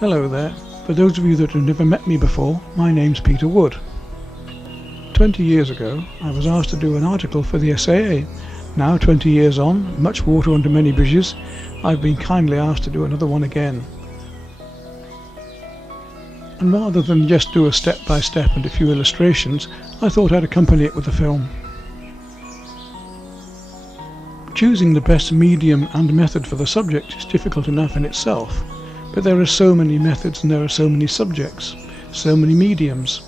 Hello there. For those of you that have never met me before, my name's Peter Wood. 20 years ago, I was asked to do an article for the S.A.A. Now, 20 years on, much water under many bridges, I've been kindly asked to do another one again. And rather than just do a step-by-step and a few illustrations, I thought I'd accompany it with a film. Choosing the best medium and method for the subject is difficult enough in itself, but there are so many methods and there are so many subjects, so many mediums.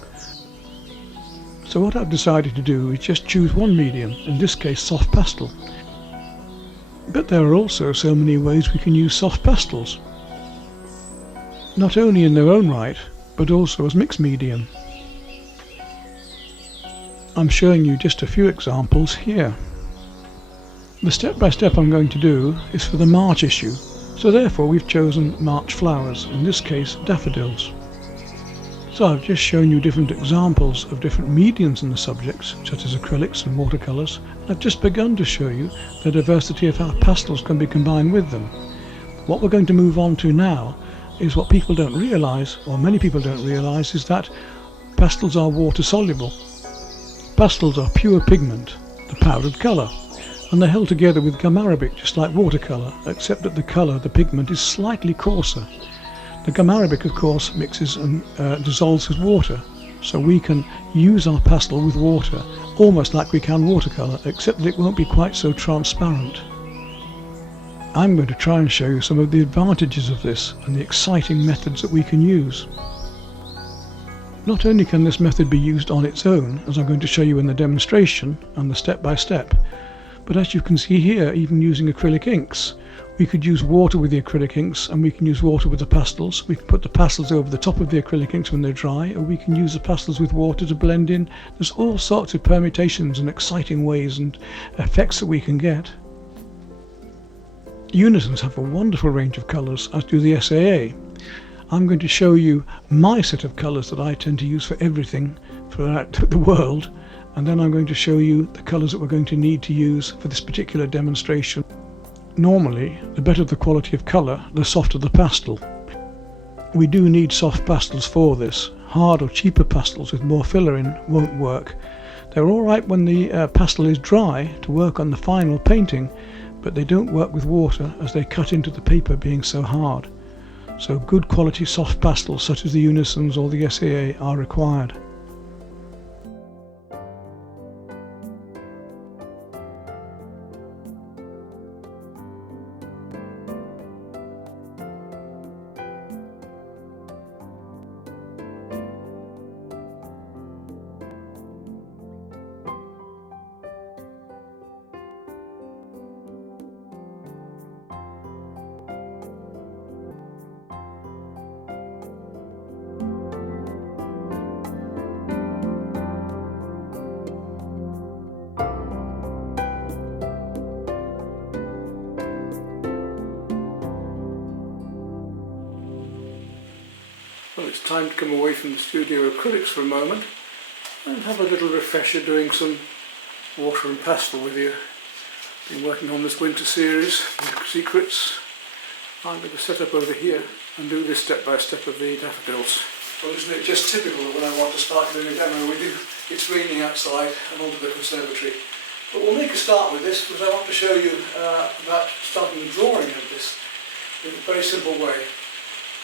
So what I've decided to do is just choose one medium, in this case soft pastel. But there are also so many ways we can use soft pastels, not only in their own right, but also as mixed medium. I'm showing you just a few examples here. The step-by-step I'm going to do is for the March issue, so therefore we've chosen March flowers, in this case daffodils. So I've just shown you different examples of different mediums in the subjects, such as acrylics and watercolours. I've just begun to show you the diversity of how pastels can be combined with them. What we're going to move on to now is what people don't realise, or many people don't realise, is that pastels are water soluble. Pastels are pure pigment, the powdered colour, and they're held together with gum arabic just like watercolour, except that the colour, the pigment, is slightly coarser. The gum arabic, of course, mixes and dissolves with water, so we can use our pastel with water almost like we can watercolour, except that it won't be quite so transparent. I'm going to try and show you some of the advantages of this and the exciting methods that we can use. Not only can this method be used on its own, as I'm going to show you in the demonstration and the step-by-step, but as you can see here, even using acrylic inks, we could use water with the acrylic inks and we can use water with the pastels. We can put the pastels over the top of the acrylic inks when they're dry, or we can use the pastels with water to blend in. There's all sorts of permutations and exciting ways and effects that we can get. Unisons have a wonderful range of colours, as do the S.A.A. I'm going to show you my set of colours that I tend to use for everything throughout the world, and then I'm going to show you the colours that we're going to need to use for this particular demonstration. Normally, the better the quality of colour, the softer the pastel. We do need soft pastels for this. Hard or cheaper pastels with more filler in won't work. They're alright when the pastel is dry to work on the final painting, but they don't work with water as they cut into the paper being so hard. So good quality soft pastels such as the Unisons or the S.A.A. are required. Well, it's time to come away from the studio acrylics for a moment and have a little refresher doing some water and pastel with you. Been working on this winter series, Secrets. I'm going to set up over here and do this step-by-step of the daffodils. Well, isn't it just typical that when I want to start doing a demo with you, it's raining outside and onto the conservatory. But we'll make a start with this because I want to show you about starting the drawing of this in a very simple way.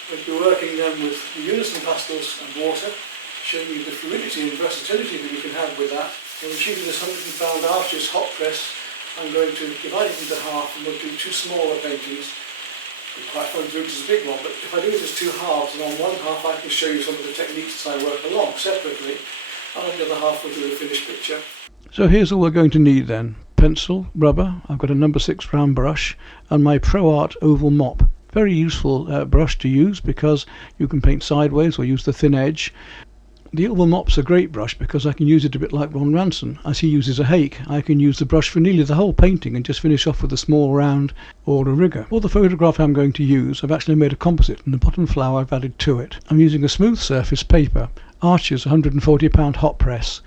We'll be working then with the Unison pastels and water, showing you the fluidity and versatility that you can have with that. We're achieving this 100 pound arches hot press. I'm going to divide it into half and we'll do two smaller paintings. It's quite fun to do this as a big one, but if I do it as two halves, and on one half I can show you some of the techniques that I work along separately, and on the other half we'll do the finished picture. So here's all we're going to need then. Pencil, rubber, I've got a number 6 round brush, and my Pro Art oval mop. Very useful brush to use because you can paint sideways or use the thin edge. The oval mop's a great brush because I can use it a bit like Ron Ranson. As he uses a hake, I can use the brush for nearly the whole painting and just finish off with a small round or a rigger. For the photograph I'm going to use, I've actually made a composite and the bottom flower I've added to it. I'm using a smooth surface paper, Arches 140 pound hot press.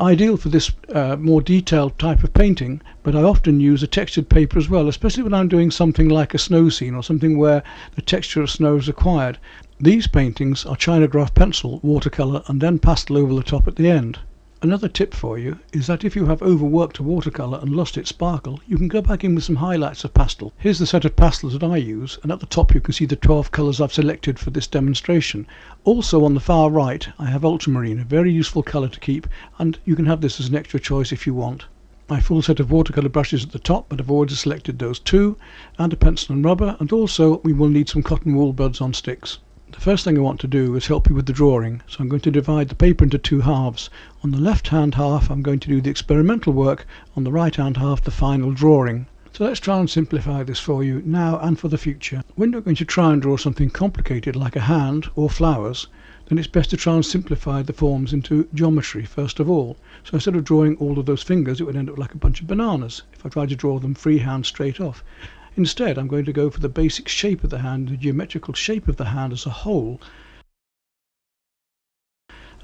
Ideal for this more detailed type of painting, but I often use a textured paper as well, especially when I'm doing something like a snow scene or something where the texture of snow is required. These paintings are Chinagraph pencil, watercolour and then pastel over the top at the end. Another tip for you is that if you have overworked a watercolour and lost its sparkle, you can go back in with some highlights of pastel. Here's the set of pastels that I use, and at the top you can see the 12 colours I've selected for this demonstration. Also on the far right I have ultramarine, a very useful colour to keep, and you can have this as an extra choice if you want. My full set of watercolour brushes at the top, but I've already selected those two, and a pencil and rubber, and also we will need some cotton wool buds on sticks. The first thing I want to do is help you with the drawing, so I'm going to divide the paper into two halves. On the left hand half I'm going to do the experimental work, on the right hand half the final drawing. So let's try and simplify this for you now and for the future. When you're going to try and draw something complicated like a hand or flowers, then it's best to try and simplify the forms into geometry first of all. So instead of drawing all of those fingers, it would end up like a bunch of bananas if I tried to draw them freehand straight off. Instead, I'm going to go for the basic shape of the hand, the geometrical shape of the hand as a whole.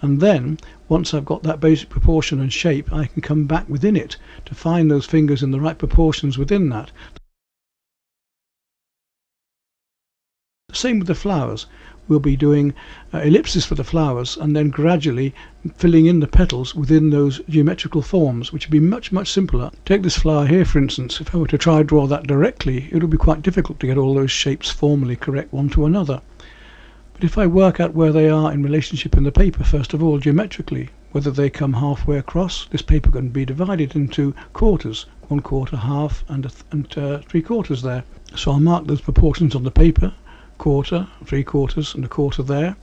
And then, once I've got that basic proportion and shape, I can come back within it to find those fingers in the right proportions within that. Same with the flowers. We'll be doing ellipses for the flowers and then gradually filling in the petals within those geometrical forms, which would be much simpler. Take this flower here for instance. If I were to try and draw that directly, it would be quite difficult to get all those shapes formally correct one to another. But if I work out where they are in relationship in the paper, first of all geometrically, whether they come halfway across, this paper can be divided into quarters, 1/4, half and 3/4 there. So I'll mark those proportions on the paper, 1/4, 3/4 and 1/4 there,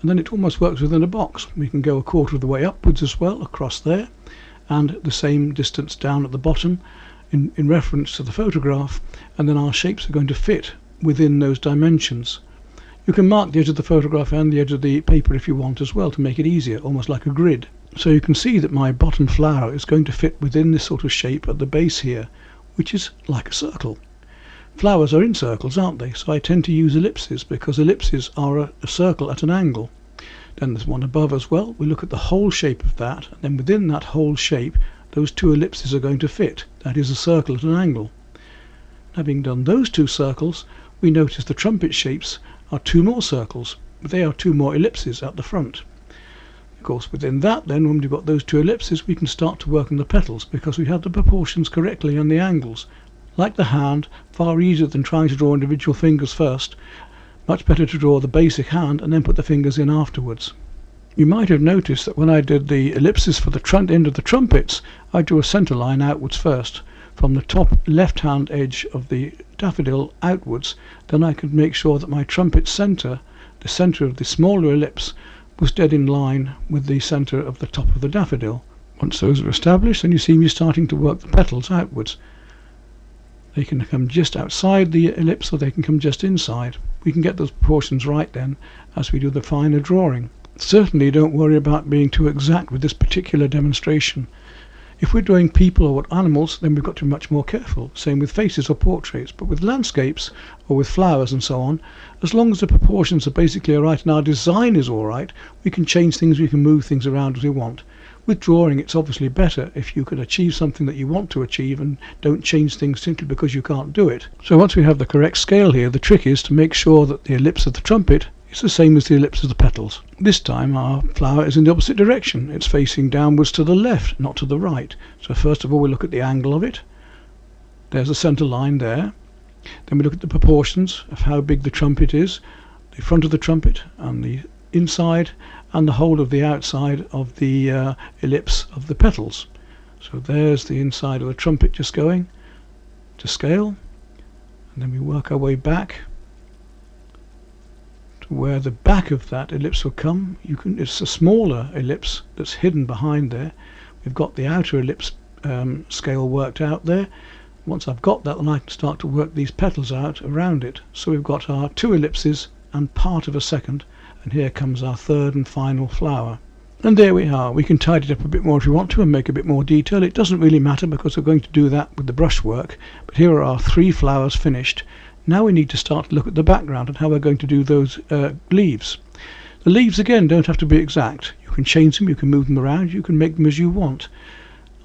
and then it almost works within a box. We can go 1/4 of the way upwards as well across there, and the same distance down at the bottom in reference to the photograph, and then our shapes are going to fit within those dimensions. You can mark the edge of the photograph and the edge of the paper if you want as well to make it easier, almost like a grid. So you can see that my bottom flower is going to fit within this sort of shape at the base here, which is like a circle. Flowers are in circles, aren't they? So I tend to use ellipses because ellipses are a circle at an angle. Then there's one above as well. We look at the whole shape of that, and then within that whole shape those two ellipses are going to fit. That is a circle at an angle. Having done those two circles, we notice the trumpet shapes are two more circles, but they are two more ellipses at the front. Of course, within that then, when we've got those two ellipses, we can start to work on the petals because we have the proportions correctly and the angles. Like the hand, far easier than trying to draw individual fingers first. Much better to draw the basic hand and then put the fingers in afterwards. You might have noticed that when I did the ellipses for the front end of the trumpets, I drew a centre line outwards first. From the top left hand edge of the daffodil outwards, then I could make sure that my trumpet centre, the centre of the smaller ellipse, was dead in line with the centre of the top of the daffodil. Once those are established, then you see me starting to work the petals outwards. They can come just outside the ellipse or they can come just inside. We can get those proportions right then as we do the finer drawing. Certainly don't worry about being too exact with this particular demonstration. If we're doing people or animals, then we've got to be much more careful. Same with faces or portraits. But with landscapes or with flowers and so on, as long as the proportions are basically alright and our design is alright, we can change things, we can move things around as we want. With drawing, it's obviously better if you can achieve something that you want to achieve and don't change things simply because you can't do it. So once we have the correct scale here, the trick is to make sure that the ellipse of the trumpet is the same as the ellipse of the petals. This time our flower is in the opposite direction. It's facing downwards to the left, not to the right. So first of all we look at the angle of it. There's a centre line there. Then we look at the proportions of how big the trumpet is, the front of the trumpet and the inside and the whole of the outside of the ellipse of the petals. So there's the inside of the trumpet just going to scale, and then we work our way back to where the back of that ellipse will come. It's a smaller ellipse that's hidden behind there. We've got the outer ellipse scale worked out there. Once I've got that, then I can start to work these petals out around it. So we've got our two ellipses and part of a second, and here comes our third and final flower. And there we are. We can tidy it up a bit more if we want to and make a bit more detail. It doesn't really matter because we're going to do that with the brushwork. But here are our three flowers finished. Now we need to start to look at the background and how we're going to do those leaves. The leaves again don't have to be exact. You can change them, you can move them around, you can make them as you want.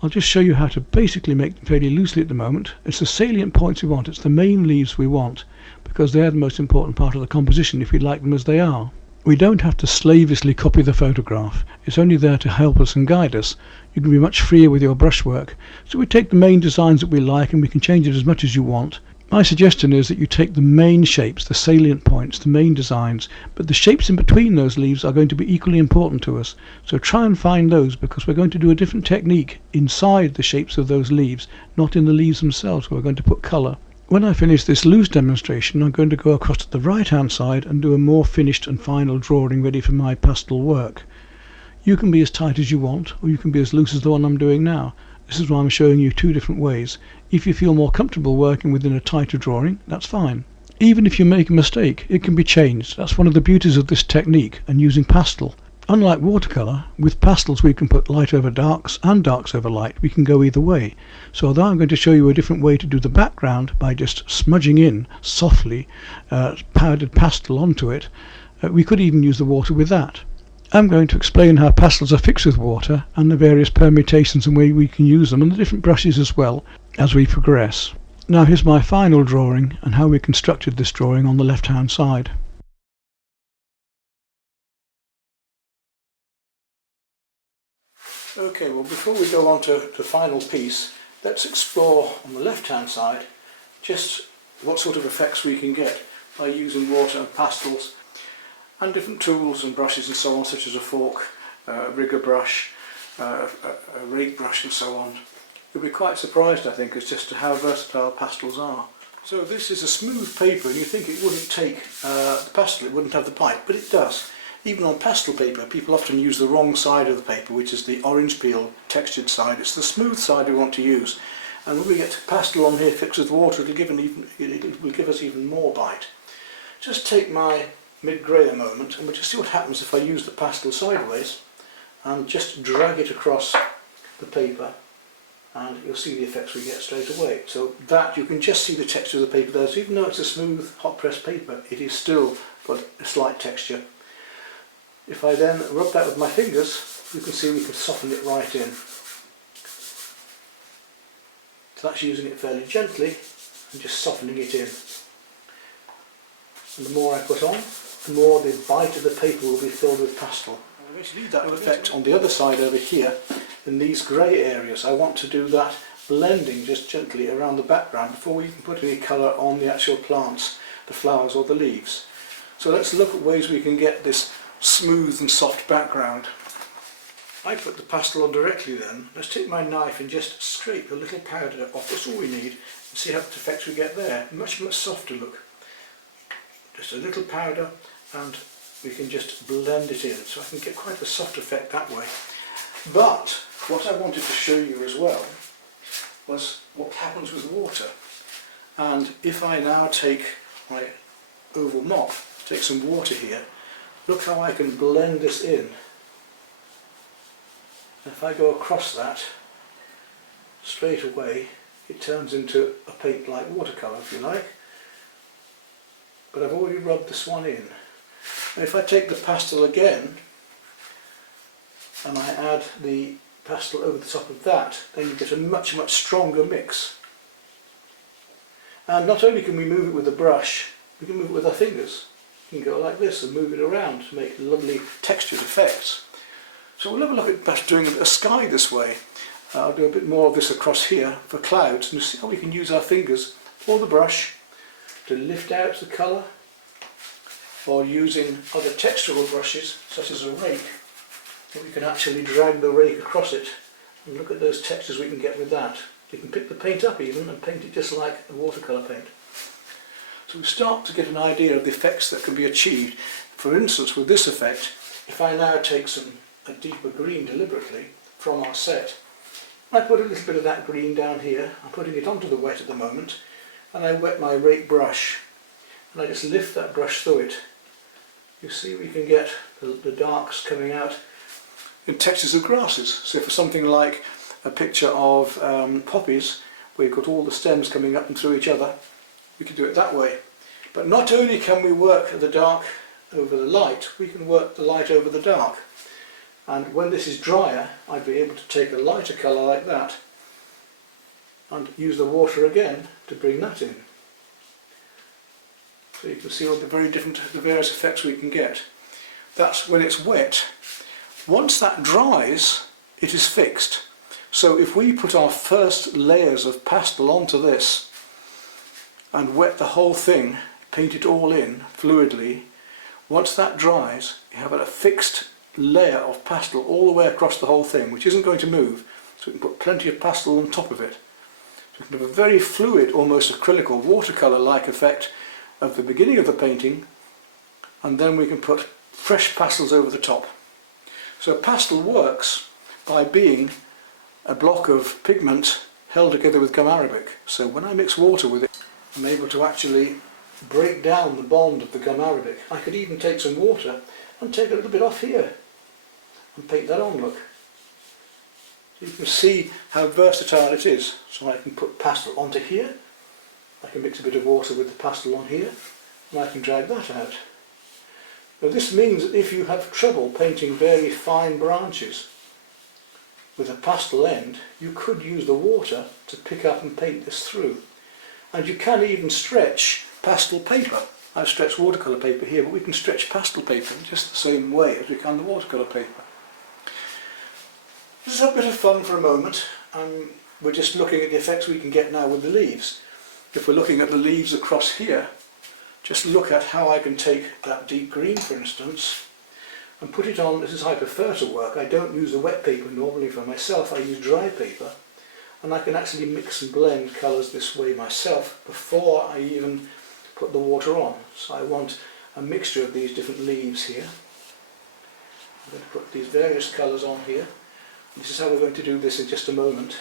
I'll just show you how to basically make them fairly loosely at the moment. It's the salient points we want, it's the main leaves we want, because they're the most important part of the composition if we like them as they are. We don't have to slavishly copy the photograph, it's only there to help us and guide us. You can be much freer with your brushwork. So we take the main designs that we like and we can change it as much as you want. My suggestion is that you take the main shapes, the salient points, the main designs, but the shapes in between those leaves are going to be equally important to us. So try and find those, because we're going to do a different technique inside the shapes of those leaves, not in the leaves themselves, where we're going to put colour. When I finish this loose demonstration, I'm going to go across to the right hand side and do a more finished and final drawing ready for my pastel work. You can be as tight as you want, or you can be as loose as the one I'm doing now. This is why I'm showing you two different ways. If you feel more comfortable working within a tighter drawing, that's fine. Even if you make a mistake, it can be changed. That's one of the beauties of this technique and using pastel. Unlike watercolour, with pastels we can put light over darks and darks over light. We can go either way. So although I'm going to show you a different way to do the background by just smudging in softly powdered pastel onto it, we could even use the water with that. I'm going to explain how pastels are fixed with water and the various permutations and way we can use them, and the different brushes as well as we progress. Now here's my final drawing and how we constructed this drawing on the left hand side. Okay, well, before we go on to the final piece, let's explore on the left hand side just what sort of effects we can get by using water and pastels and different tools and brushes and so on, such as a fork, a rigger brush, a rake brush and so on. You'll be quite surprised, I think, as just to how versatile pastels are. So this is a smooth paper, and you think it wouldn't take the pastel, it wouldn't have the bite, but it does. Even on pastel paper, people often use the wrong side of the paper, which is the orange peel textured side. It's the smooth side we want to use. And when we get pastel on here fixed with water, it will give us even more bite. Just take my mid-grey a moment and we'll just see what happens if I use the pastel sideways and just drag it across the paper, and you'll see the effects we get straight away. So that you can just see the texture of the paper there. So even though it's a smooth hot press paper, it is still got a slight texture. If I then rub that with my fingers, you can see we can soften it right in. So that's using it fairly gently and just softening it in. And the more I put on, the more the bite of the paper will be filled with pastel. I'm going to leave that effect on the other side over here in these grey areas. I want to do that blending just gently around the background before we can put any colour on the actual plants, the flowers or the leaves. So let's look at ways we can get this smooth and soft background. I put the pastel on directly then. Let's take my knife and just scrape a little powder off. That's all we need, and see how the effects we get there. Much, much softer look. Just a little powder and we can just blend it in, so I can get quite a soft effect that way. But what I wanted to show you as well was what happens with water. And if I now take my oval mop, take some water here, look how I can blend this in. And if I go across that, straight away it turns into a paint like watercolour, if you like. But I've already rubbed this one in. And if I take the pastel again and I add the pastel over the top of that, then you get a much, much stronger mix. And not only can we move it with a brush, we can move it with our fingers. You can go like this and move it around to make lovely textured effects. So we'll have a look at doing a sky this way. I'll do a bit more of this across here for clouds, and see how we can use our fingers or the brush to lift out the colour, or using other textural brushes such as a rake, we can actually drag the rake across it and look at those textures we can get with that. You can pick the paint up even and paint it just like a watercolour paint. So we start to get an idea of the effects that can be achieved. For instance, with this effect, if I now take a deeper green deliberately from our set, I put a little bit of that green down here. I'm putting it onto the wet at the moment, and I wet my rake brush and I just lift that brush through it. You see we can get the darks coming out in textures of grasses. So for something like a picture of poppies, where you've got all the stems coming up and through each other, we can do it that way. But not only can we work the dark over the light, we can work the light over the dark. And when this is drier, I'd be able to take a lighter colour like that and use the water again to bring that in. So you can see all the various effects we can get. That's when it's wet. Once that dries, it is fixed. So if we put our first layers of pastel onto this and wet the whole thing, paint it all in fluidly, once that dries, you have a fixed layer of pastel all the way across the whole thing, which isn't going to move, so we can put plenty of pastel on top of it. So we can have a very fluid, almost acrylic or watercolour-like effect of the beginning of the painting, and then we can put fresh pastels over the top. So pastel works by being a block of pigment held together with gum arabic. So when I mix water with it, I'm able to actually break down the bond of the gum arabic. I could even take some water and take a little bit off here and paint that on, look. So you can see how versatile it is. So I can put pastel onto here, I can mix a bit of water with the pastel on here, and I can drag that out. Now this means that if you have trouble painting very fine branches with a pastel end, you could use the water to pick up and paint this through. And you can even stretch pastel paper. I've stretched watercolour paper here, but we can stretch pastel paper in just the same way as we can the watercolour paper. This is a bit of fun for a moment, and we're just looking at the effects we can get now with the leaves. If we're looking at the leaves across here, just look at how I can take that deep green, for instance, and put it on. This is how I prefer to work. I don't use the wet paper normally for myself, I use dry paper, and I can actually mix and blend colours this way myself before I even put the water on. So I want a mixture of these different leaves here. I'm going to put these various colours on here. This is how we're going to do this in just a moment.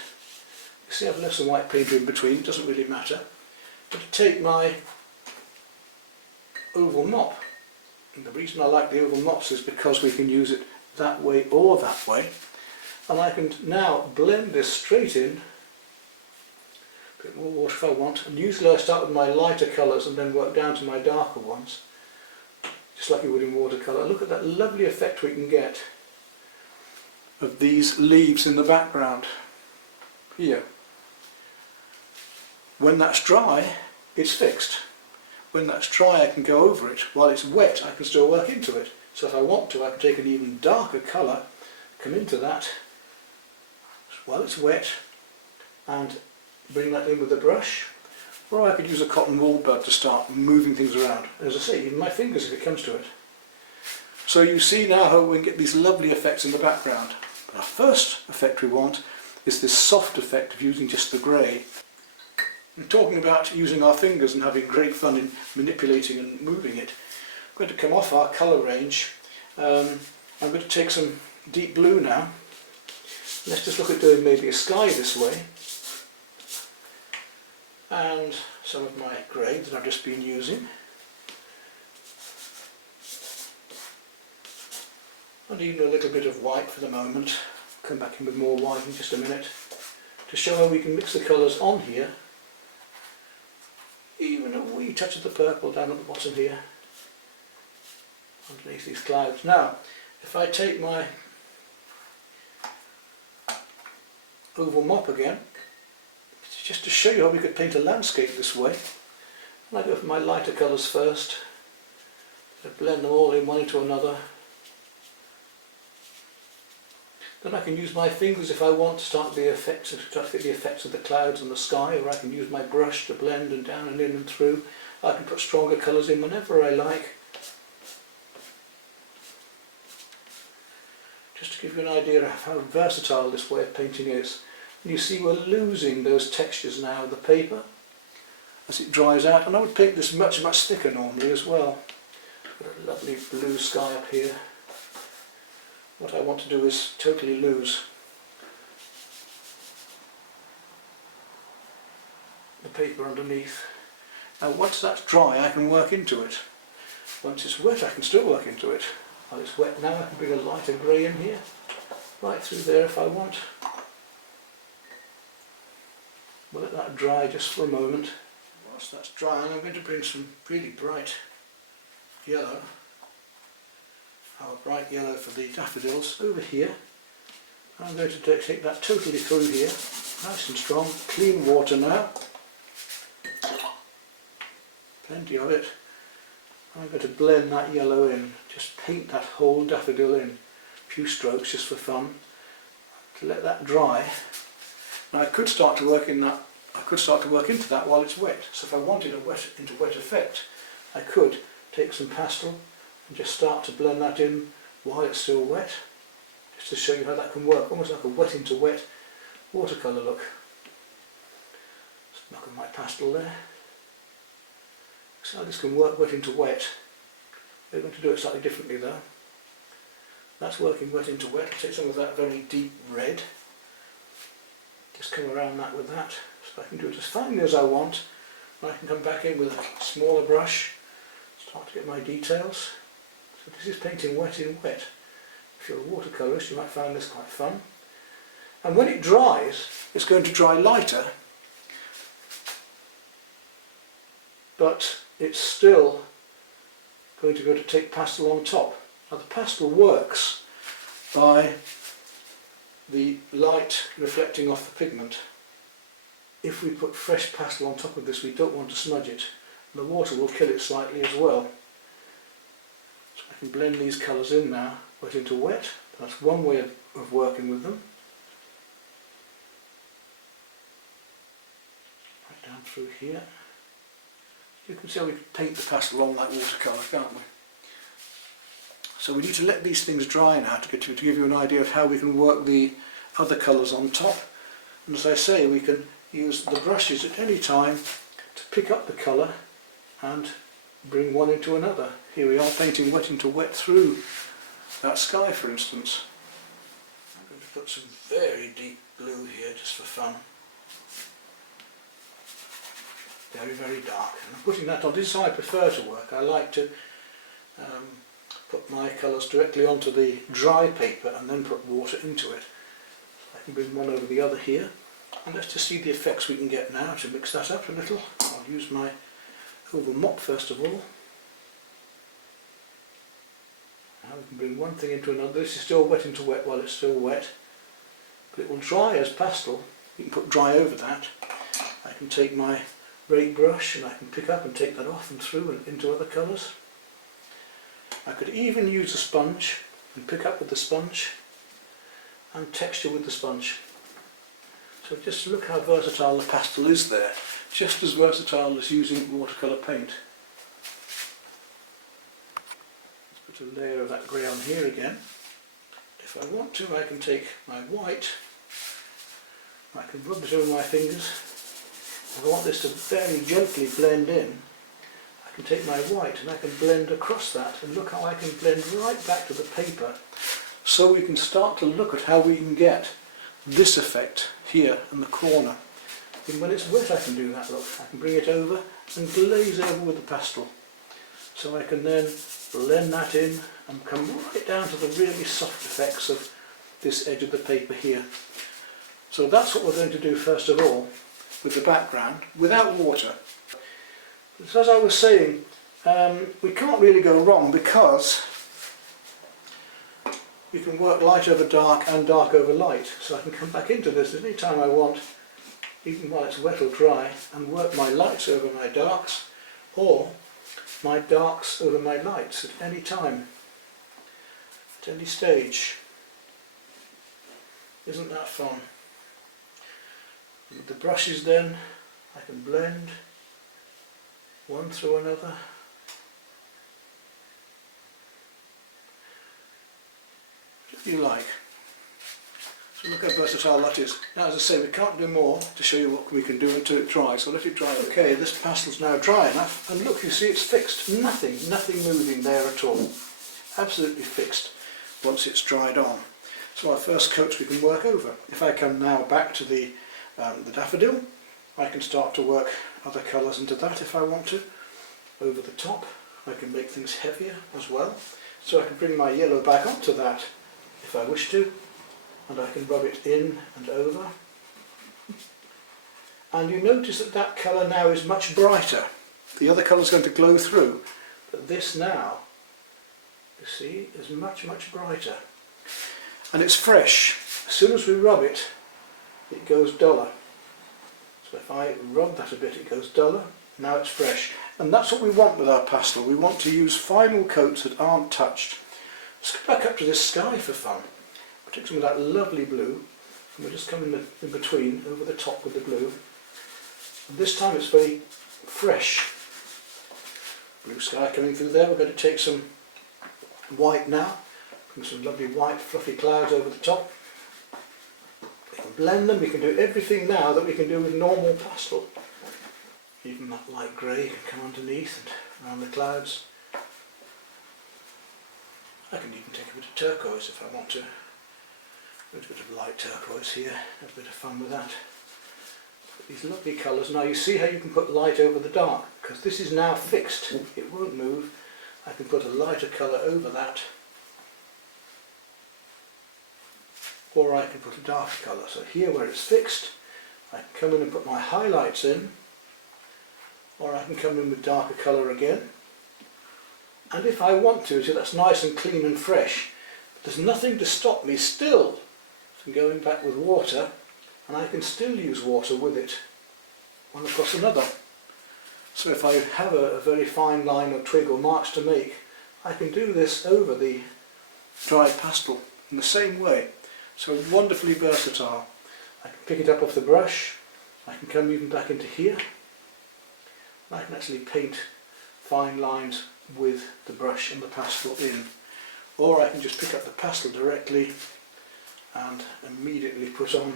You see I've left some white paper in between, it doesn't really matter. But to take my oval mop, and the reason I like the oval mops is because we can use it that way or that way, and I can now blend this straight in, a bit more water if I want, and usually I start with my lighter colours and then work down to my darker ones, just like you would in watercolour. Look at that lovely effect we can get of these leaves in the background here. When that's dry, it's fixed. When that's dry, I can go over it. While it's wet, I can still work into it. So if I want to, I can take an even darker colour, come into that while it's wet, and bring that in with a brush. Or I could use a cotton wool bud to start moving things around. As I say, even my fingers if it comes to it. So you see now how we can get these lovely effects in the background. But our first effect we want is this soft effect of using just the grey. And talking about using our fingers and having great fun in manipulating and moving it, I'm going to come off our colour range. I'm going to take some deep blue now. Let's just look at doing maybe a sky this way. And some of my grey that I've just been using. And even a little bit of white for the moment. Come back in with more white in just a minute to show how we can mix the colours on here. Even a wee touch of the purple down at the bottom here, underneath these clouds. Now, if I take my oval mop again, just to show you how we could paint a landscape this way, and I go for my lighter colours first, I blend them all in one into another. Then I can use my fingers if I want to start the effects, to fit the effects of the clouds and the sky, or I can use my brush to blend and down and in and through. I can put stronger colours in whenever I like. Just to give you an idea of how versatile this way of painting is. And you see we're losing those textures now of the paper as it dries out, and I would paint this much thicker normally as well. Got a lovely blue sky up here. What I want to do is totally lose the paper underneath. Now once that's dry I can work into it. Once it's wet I can still work into it. While it's wet now I can bring a lighter grey in here, right through there if I want. We'll let that dry just for a moment. Whilst that's drying I'm going to bring some really bright yellow our bright yellow for the daffodils over here. I'm going to take that totally through here, nice and strong, clean water now, plenty of it. I'm going to blend that yellow in, just paint that whole daffodil in, a few strokes just for fun, to let that dry. Now I could start to work in that, I could start to work into that while it's wet, so if I wanted a wet effect, I could take some pastel and just start to blend that in while it's still wet. Just to show you how that can work, almost like a wet into wet watercolour look. Just knock on my pastel there. So this can work wet into wet. We're going to do it slightly differently though. That's working wet into wet. I'll take some of that very deep red. Just come around that with that. So I can do it as finely as I want. And I can come back in with a smaller brush, start to get my details. So this is painting wet in wet. If you're a watercolourist, you might find this quite fun. And when it dries, it's going to dry lighter, but it's still going to go to take pastel on top. Now the pastel works by the light reflecting off the pigment. If we put fresh pastel on top of this, we don't want to smudge it. The water will kill it slightly as well. So I can blend these colours in now. Wet into wet, that's one way of working with them. Right down through here. You can see how we can paint the pastel on like watercolour, can't we? So we need to let these things dry now to give you an idea of how we can work the other colours on top. And as I say, we can use the brushes at any time to pick up the colour and bring one into another. Here we are painting wet into wet through that sky, for instance. I'm going to put some very deep blue here just for fun. Very, very dark. And I'm putting that on. This is how I prefer to work. I like to put my colours directly onto the dry paper and then put water into it. I can bring one over the other here. And let's just see the effects we can get now to mix that up a little. I'll use my oval mop first of all. Now we can bring one thing into another. This is still wet into wet while it's still wet, but it will dry as pastel. You can put dry over that. I can take my rake brush and I can pick up and take that off and through and into other colours. I could even use a sponge and pick up with the sponge and texture with the sponge. So just look how versatile the pastel is there, just as versatile as using watercolour paint. Put a layer of that grey on here again. If I want to, I can take my white, I can rub it over my fingers. If I want this to very gently blend in, I can take my white and I can blend across that, and look how I can blend right back to the paper. So we can start to look at how we can get this effect here in the corner. And when it's wet I can do that, look. I can bring it over and glaze over with the pastel. So I can then blend that in and come right down to the really soft effects of this edge of the paper here. So that's what we're going to do first of all with the background, without water. So as I was saying, we can't really go wrong because you can work light over dark and dark over light. So I can come back into this at any time I want, even while it's wet or dry, and work my lights over my darks, or my darks over my lights at any time, at any stage. Isn't that fun? With the brushes then, I can blend one through another. Whatever you like. So look how versatile that is. Now as I say, we can't do more to show you what we can do until it dries, so let it dry. Okay, this pastel's now dry enough, and look, you see it's fixed. Nothing moving there at all. Absolutely fixed once it's dried on. So our first coat we can work over. If I come now back to the daffodil, I can start to work other colours into that if I want to. Over the top, I can make things heavier as well. So I can bring my yellow back onto that if I wish to, and I can rub it in and over. And you notice that that colour now is much brighter. The other colour is going to glow through, but this now you see, is much, much brighter. And it's fresh. As soon as we rub it, it goes duller. So if I rub that a bit, it goes duller. Now it's fresh. And that's what we want with our pastel. We want to use final coats that aren't touched. Let's go back up to this sky for fun. We'll take some of that lovely blue, and we'll just come in between, over the top with the blue. And this time it's very fresh. Blue sky coming through there. We're going to take some white now. Bring some lovely white fluffy clouds over the top. We can blend them. We can do everything now that we can do with normal pastel. Even that light grey can come underneath and around the clouds. I can even take a bit of turquoise if I want to. A bit of light turquoise here, have a bit of fun with that. These lovely colours. Now you see how you can put light over the dark, because this is now fixed, it won't move. I can put a lighter colour over that, or I can put a darker colour. So here where it's fixed, I can come in and put my highlights in, or I can come in with darker colour again. And if I want to, so that's nice and clean and fresh, there's nothing to stop me still from going back with water, and I can still use water with it, one across another. So if I have a very fine line or twig or marks to make, I can do this over the dried pastel in the same way. So wonderfully versatile. I can pick it up off the brush, I can come even back into here, and I can actually paint fine lines with the brush and the pastel in. Or I can just pick up the pastel directly and immediately put on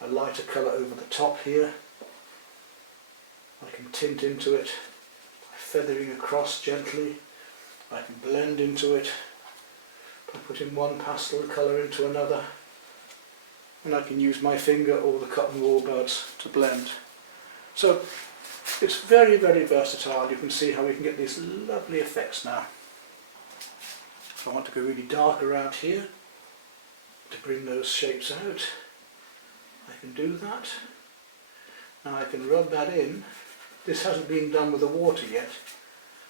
a lighter colour over the top here. I can tint into it by feathering across gently. I can blend into it by putting one pastel colour into another. And I can use my finger or the cotton wool buds to blend. So it's very, very versatile. You can see how we can get these lovely effects now. If I want to go really dark around here to bring those shapes out, I can do that. Now I can rub that in. This hasn't been done with the water yet,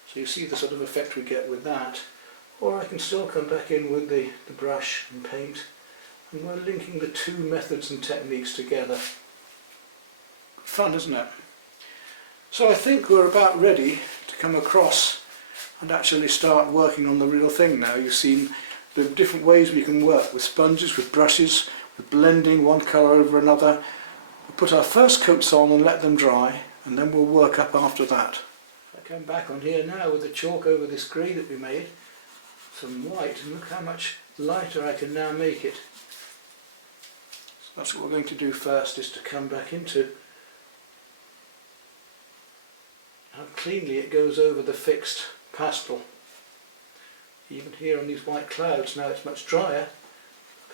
so you see the sort of effect we get with that. Or I can still come back in with the brush and paint, and we're linking the two methods and techniques together. Fun, isn't it? So I think we're about ready to come across and actually start working on the real thing now. You've seen the different ways we can work with sponges, with brushes, with blending one colour over another. We'll put our first coats on and let them dry, and then we'll work up after that. I come back on here now with the chalk over this grey that we made, some white, and look how much lighter I can now make it. So that's what we're going to do first, is to come back into how cleanly it goes over the fixed pastel. Even here on these white clouds, now it's much drier,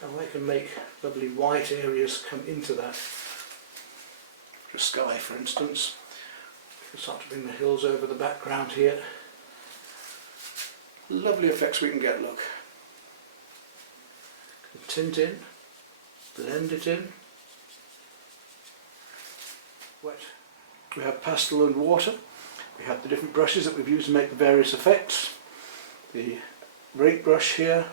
look how I can make lovely white areas come into that. The sky, for instance. We'll start to bring the hills over the background here. Lovely effects we can get, look. Tint in, blend it in. Wet. We have pastel and water. We have the different brushes that we've used to make the various effects. The rake brush here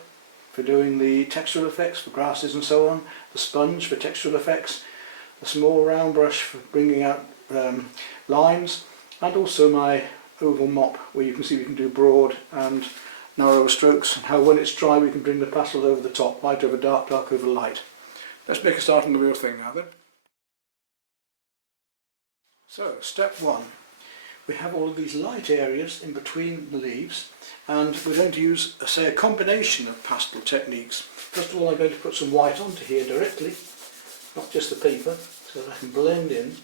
for doing the textural effects for grasses and so on. The sponge for textural effects. The small round brush for bringing out lines. And also my oval mop, where you can see we can do broad and narrower strokes, and how when it's dry we can bring the pastel over the top, light over dark, dark over light. Let's make a start on the real thing now then. So, step one. We have all of these light areas in between the leaves, and we're going to use, say, a combination of pastel techniques. First of all, I'm going to put some white onto here directly, not just the paper, so that I can blend in.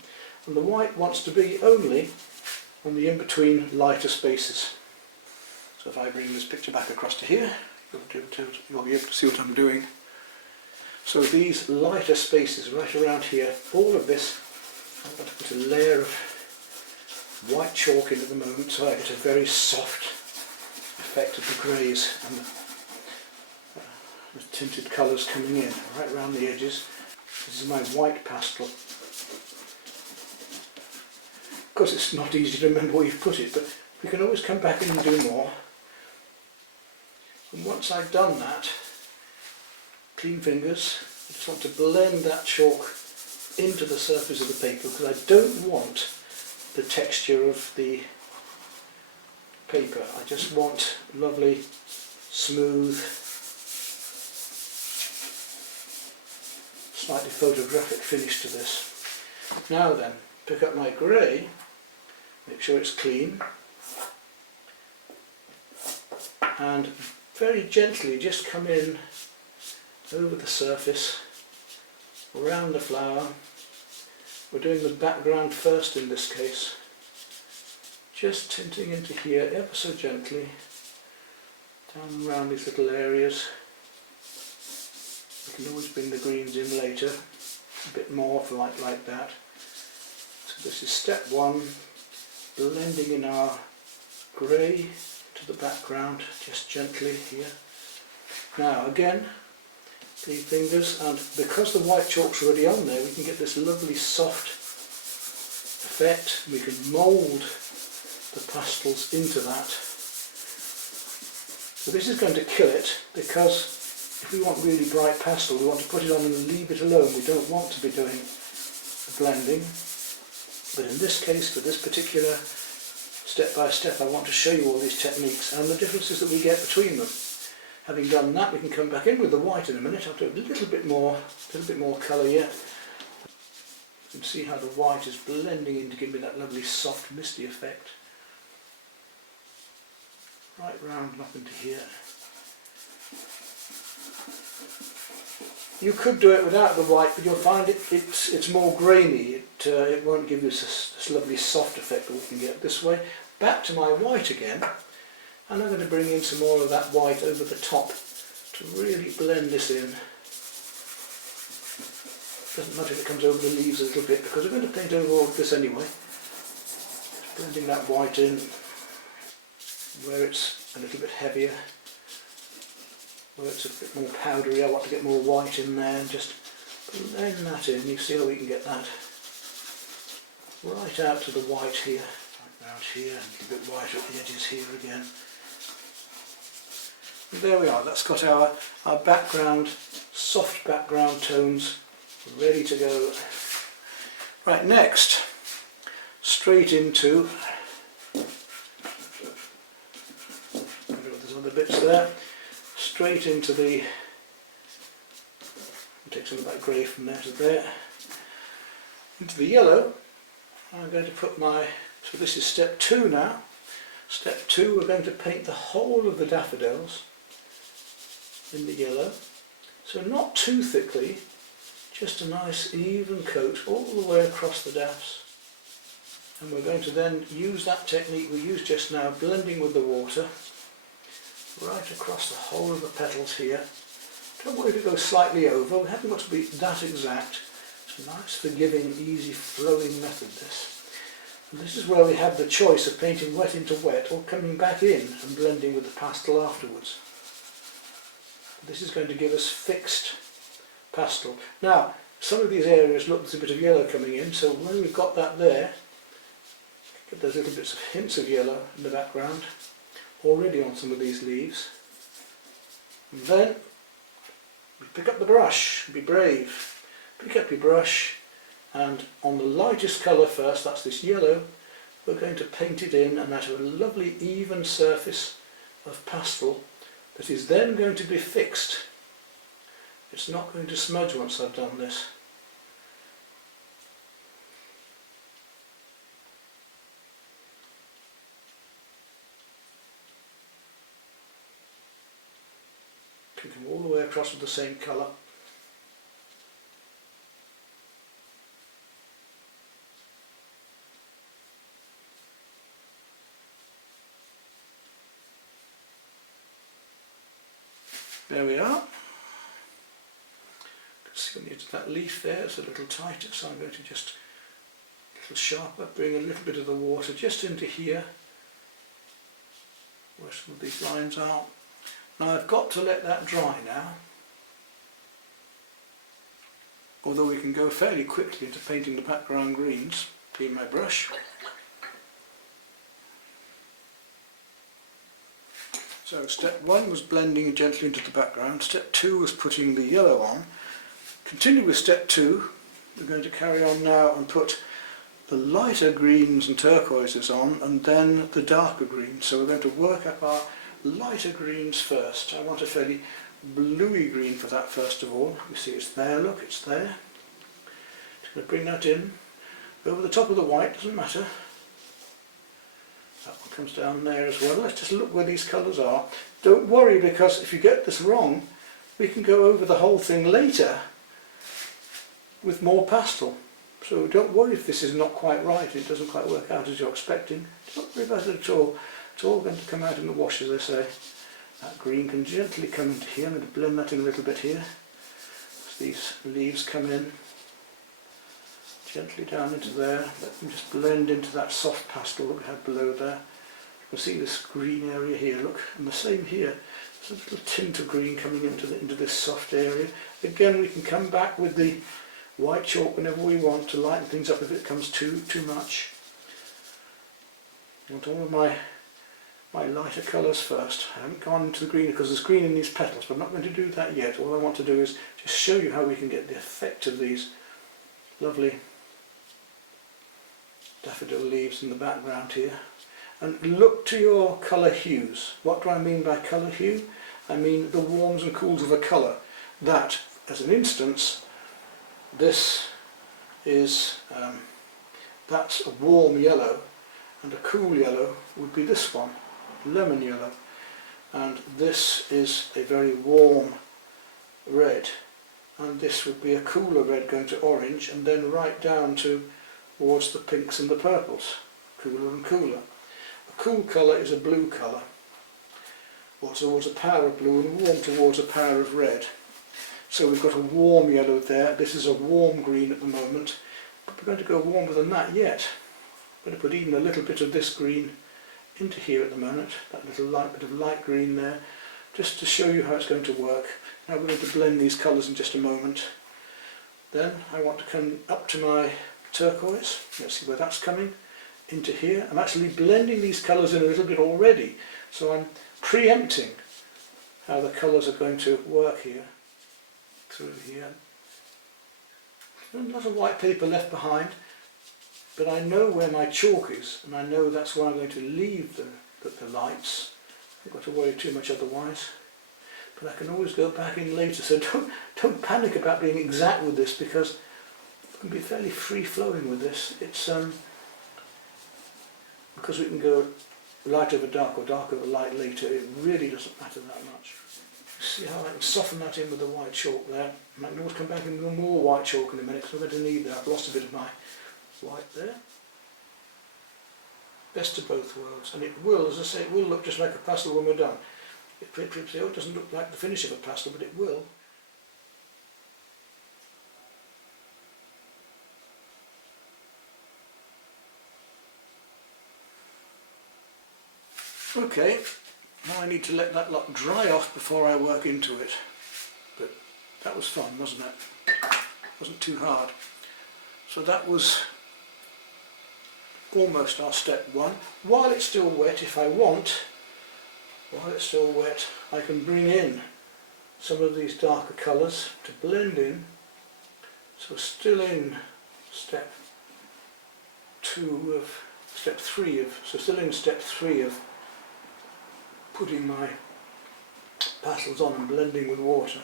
And the white wants to be only on the in-between lighter spaces. So if I bring this picture back across to here, you'll be able to see what I'm doing. So these lighter spaces right around here, all of this, I'm going to put a layer of white chalk in at the moment, so I get a very soft effect of the greys and the tinted colours coming in right around the edges. This is my white pastel. Of course, it's not easy to remember where you've put it, but we can always come back in and do more. once I've done that, clean fingers, I just want to blend that chalk into the surface of the paper because I don't want the texture of the paper. I just want lovely, smooth, slightly photographic finish to this. Now then, pick up my grey, make sure it's clean, and very gently just come in over the surface, around the flower. We're doing the background first in this case. Just tinting into here ever so gently, down and around these little areas. We can always bring the greens in later, a bit more if like that. So this is step one, blending in our grey to the background, just gently here. Now again, clean fingers, and because the white chalk's already on there, we can get this lovely soft effect. We can mould the pastels into that. So this is going to kill it, because if we want really bright pastel, we want to put it on and leave it alone. We don't want to be doing the blending. But in this case, for this particular step by step, I want to show you all these techniques and the differences that we get between them. Having done that, we can come back in with the white in a minute. I'll do a little bit more colour yet. You can see how the white is blending in to give me that lovely soft misty effect. Right round and up into here. You could do it without the white, but you'll find it's more grainy. It won't give you this lovely soft effect that we can get this way. Back to my white again, and I'm going to bring in some more of that white over the top to really blend this in. Doesn't matter if it comes over the leaves a little bit, because we're going to paint over all of this anyway. Just blending that white in where it's a little bit heavier. Where it's a bit more powdery, I want to get more white in there, and just blend that in. You see how we can get that right out to the white here, right round here, and a little bit whiter at the edges here again. And there we are, that's got our background, soft background tones ready to go. Right, next, straight into, there's other bits there. Straight into the, take some of that grey from there to there, into the yellow. I'm going to put my, so this is step 2 now. Step 2, we're going to paint the whole of the daffodils in the yellow. So not too thickly, just a nice even coat all the way across the daffs. And we're going to then use that technique we used just now, blending with the water, right across the whole of the petals here. Don't worry if it goes slightly over, we haven't got to be that exact. It's a nice, forgiving, easy flowing method, this. And this is where we have the choice of painting wet into wet or coming back in and blending with the pastel afterwards. This is going to give us fixed pastel. Now, some of these areas look, there's a bit of yellow coming in, so when we've got that there, get those little bits of hints of yellow in the background already on some of these leaves. And then we pick up the brush, be brave, pick up your brush, and on the lightest colour first, that's this yellow, we're going to paint it in, and that a lovely even surface of pastel that is then going to be fixed. It's not going to smudge once I've done this. Can come all the way across with the same colour. There we are. See when you get that leaf there, it's a little tighter, so I'm going to just a little sharper, bring a little bit of the water just into here, where some of these lines are. Now I've got to let that dry now, although we can go fairly quickly into painting the background greens. Clean my brush. So step 1 was blending it gently into the background, step 2 was putting the yellow on. Continue with step 2, we're going to carry on now and put the lighter greens and turquoises on and then the darker greens. So we're going to work up our lighter greens first. I want a fairly bluey green for that first of all. You see it's there, look, it's there. Just going to bring that in over the top of the white, doesn't matter. That one comes down there as well. Let's just look where these colours are. Don't worry, because if you get this wrong, we can go over the whole thing later with more pastel. So don't worry if this is not quite right, it doesn't quite work out as you're expecting. Don't worry about it at all. It's all going to come out in the wash, as they say. That green can gently come into here. I'm going to blend that in a little bit here. As these leaves come in, gently down into there. Let them just blend into that soft pastel that we had below there. You can see this green area here, look, and the same here. There's a little tint of green coming into this soft area. Again, we can come back with the white chalk whenever we want to lighten things up if it becomes too much. I want all of my lighter colours first. I haven't gone into the green because there's green in these petals, but I'm not going to do that yet. All I want to do is just show you how we can get the effect of these lovely daffodil leaves in the background here. And look to your colour hues. What do I mean by colour hue? I mean the warms and cools of a colour. That, as an instance, this is that's a warm yellow, and a cool yellow would be this one, lemon yellow, and this is a very warm red, and this would be a cooler red going to orange, and then right down towards the pinks and the purples, cooler and cooler. A cool colour is a blue colour, or towards a power of blue, and warm towards a power of red. So we've got a warm yellow there. This is a warm green at the moment, but we're going to go warmer than that yet. I'm going to put even a little bit of this green into here at the moment, that little light bit of light green there, just to show you how it's going to work. Now we're going to blend these colours in just a moment. Then I want to come up to my turquoise. Let's see where that's coming. Into here. I'm actually blending these colours in a little bit already, so I'm preempting how the colours are going to work here. Through here. There's a lot of white paper left behind, but I know where my chalk is, and I know that's where I'm going to leave the lights. I haven't got to worry too much otherwise, but I can always go back in later, so don't panic about being exact with this, because I can be fairly free-flowing with this. It's because we can go light over dark or dark over light later, it really doesn't matter that much. See how I can soften that in with the white chalk there. I can always come back in with more white chalk in a minute, because I'm going to need that. I've lost a bit of my white there. Best of both worlds, and it will, as I say, it will look just like a pastel when we're done. It doesn't look like the finish of a pastel, but it will. Okay. Now I need to let that lot dry off before I work into it. But that was fun, wasn't it? Wasn't too hard. So that was almost our step 1. While it's still wet, if I want, while it's still wet, I can bring in some of these darker colours to blend in. So still in step 3 of putting my pastels on and blending with water.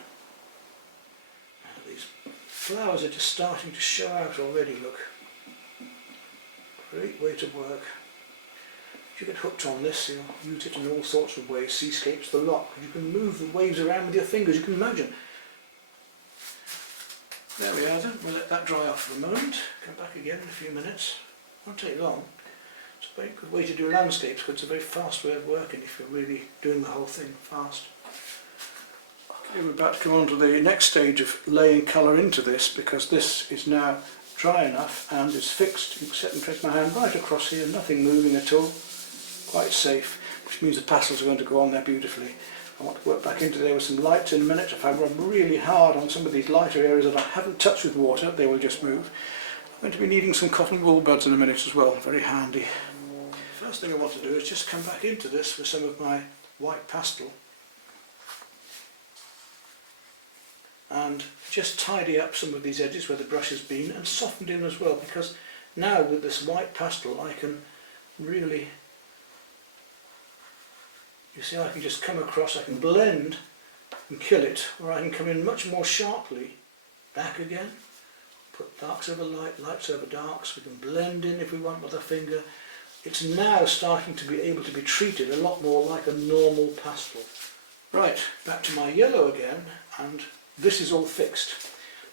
Now these flowers are just starting to show out already, look. Great way to work. If you get hooked on this, you'll use it in all sorts of ways, seascapes, the lot. You can move the waves around with your fingers, you can imagine. There we are then, we'll let that dry off for a moment. Come back again in a few minutes. Won't take long. It's a very good way to do landscapes, because it's a very fast way of working if you're really doing the whole thing fast. Okay, we're about to come on to the next stage of laying colour into this, because this is now dry enough and it's fixed. You can set and trace my hand right across here, nothing moving at all, quite safe, which means the pastels are going to go on there beautifully. I want to work back into there with some lights in a minute. If I rub really hard on some of these lighter areas that I haven't touched with water, they will just move. I'm going to be needing some cotton wool buds in a minute as well, very handy. First thing I want to do is just come back into this with some of my white pastel and just tidy up some of these edges where the brush has been and softened in as well, because now with this white pastel I can really, you see, I can just come across, I can blend and kill it, or I can come in much more sharply back again, put darks over light, lights over darks, we can blend in if we want with our finger. It's now starting to be able to be treated a lot more like a normal pastel. Right, back to my yellow again, and this is all fixed.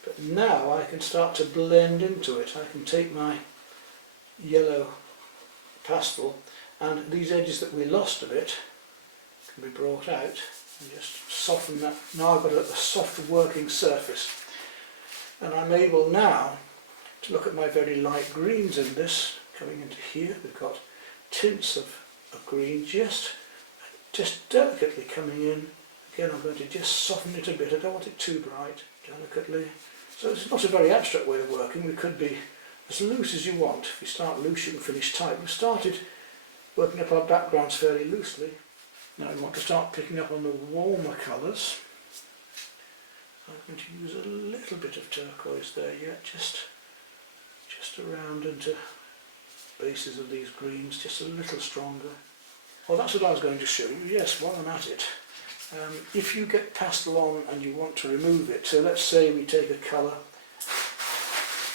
But now I can start to blend into it. I can take my yellow pastel and these edges that we lost a bit can be brought out and just soften that. Now I've got a soft working surface. And I'm able now to look at my very light greens in this. Coming into here, we've got tints of green just delicately coming in. Again, I'm going to just soften it a bit. I don't want it too bright, delicately. So it's not a very abstract way of working. We could be as loose as you want. If you start loose, you can finish tight. We've started working up our backgrounds fairly loosely. Now we want to start picking up on the warmer colours. I'm going to use a little bit of turquoise there yet, just around into bases of these greens, just a little stronger. Well, that's what I was going to show you. Yes, while I'm at it, if you get pastel on and you want to remove it, so let's say we take a colour,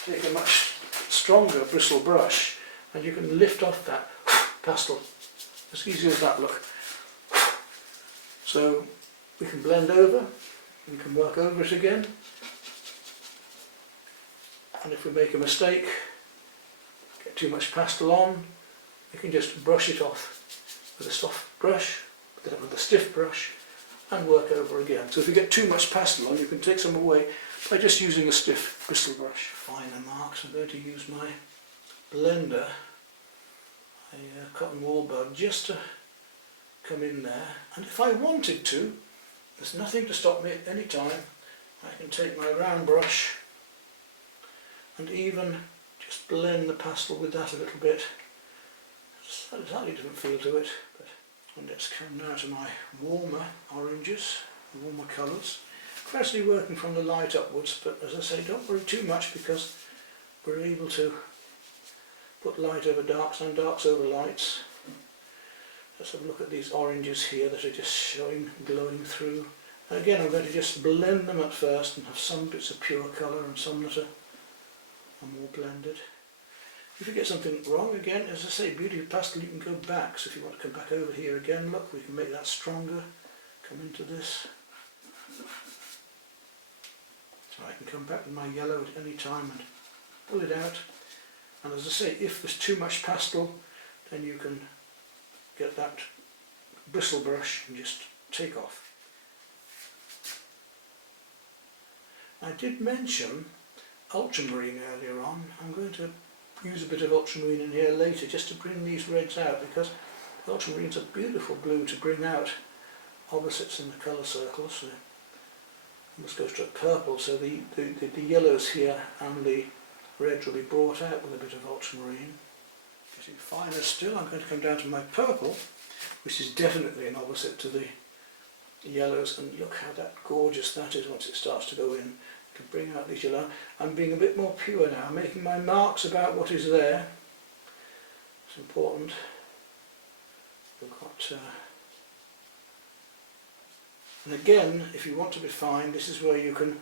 take a much stronger bristle brush, and you can lift off that pastel, as easy as that, look. So we can blend over, we can work over it again, and if we make a mistake, get too much pastel on, you can just brush it off with a soft brush, with a stiff brush, and work over again. So if you get too much pastel on, you can take some away by just using a stiff bristle brush. Finer marks. I'm going to use my blender, a cotton wool bud, just to come in there. And if I wanted to, there's nothing to stop me at any time. I can take my round brush and even just blend the pastel with that a little bit. It's a slightly different feel to it. And let's come now to my warmer oranges, warmer colours. Gradually working from the light upwards, but as I say, don't worry too much because we're able to put light over darks and darks over lights. Let's have a look at these oranges here that are just showing, glowing through. And again, I'm going to just blend them at first and have some bits of pure colour and some that are more blended. If you get something wrong, again, as I say, beauty of pastel, you can go back. So if you want to come back over here again, look, we can make that stronger. Come into this. So I can come back with my yellow at any time and pull it out. And as I say, if there's too much pastel, then you can get that bristle brush and just take off. I did mention ultramarine earlier on. I'm going to use a bit of ultramarine in here later just to bring these reds out, because ultramarine's a beautiful blue to bring out opposites in the colour circle. So almost goes to a purple, so the yellows here and the reds will be brought out with a bit of ultramarine. Getting finer still, I'm going to come down to my purple, which is definitely an opposite to the yellows, and look how that gorgeous that is once it starts to go in. To bring out these yellow. I'm being a bit more pure now, I'm making my marks about what is there. It's important. We've got, and again, if you want to be fine, this is where you can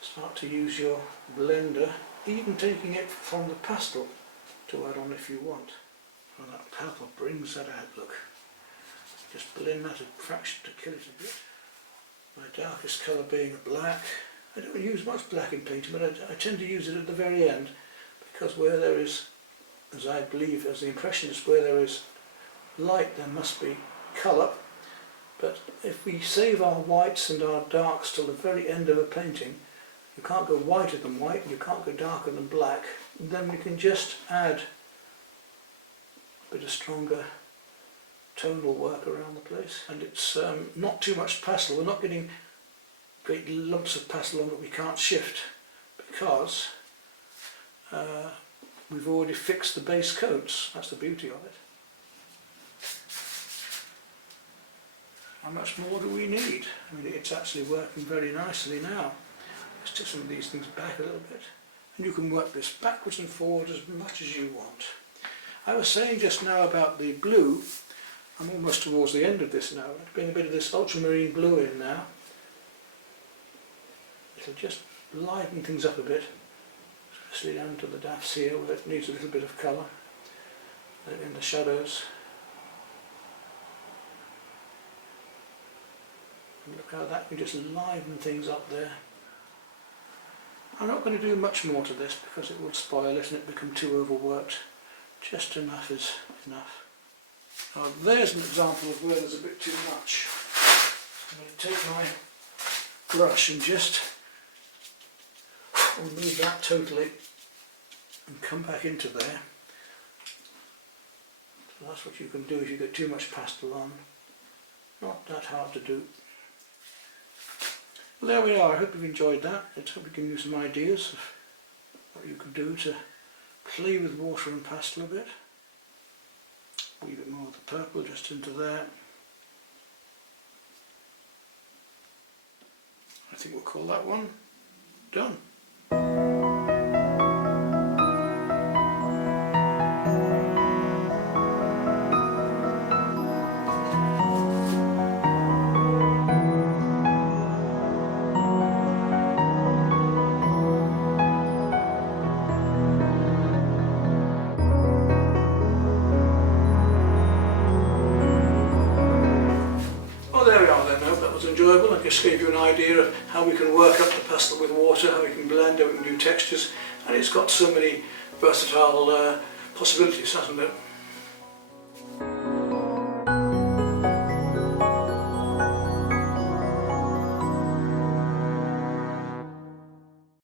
start to use your blender, even taking it from the pastel to add on if you want. And that purple brings that out, look. Just blend that a fraction to kill it a bit. My darkest colour being a black. I don't use much black in painting, but I tend to use it at the very end, because where there is, as I believe, as the impressionist, where there is light there must be colour. But if we save our whites and our darks till the very end of a painting, you can't go whiter than white, you can't go darker than black, then we can just add a bit of stronger tonal work around the place. And it's not too much pastel. We're not getting great lumps of pastel on that we can't shift, because we've already fixed the base coats. That's the beauty of it. how much more do we need? I mean, it's actually working very nicely now. Let's take some of these things back a little bit. And you can work this backwards and forwards as much as you want. I was saying just now about the blue. I'm almost towards the end of this now. I'm bring a bit of this ultramarine blue in now. It'll just liven things up a bit, especially down to the daffs here where it needs a little bit of colour in the shadows. And look how that can just liven things up there. I'm not going to do much more to this because it will spoil it and it become too overworked. Just enough is enough. Now there's an example of where there's a bit too much. I'm going to take my brush and just remove that totally and come back into there. So that's what you can do if you get too much pastel on. Not that hard to do. Well, there we are. I hope you've enjoyed that. Let's hope we give you some ideas of what you can do to play with water and pastel a bit. A wee bit more of the purple just into there. I think we'll call that one done. Enjoyable. I just gave you an idea of how we can work up the pastel with water, how we can blend, how we can do textures, and it's got so many versatile possibilities, hasn't it?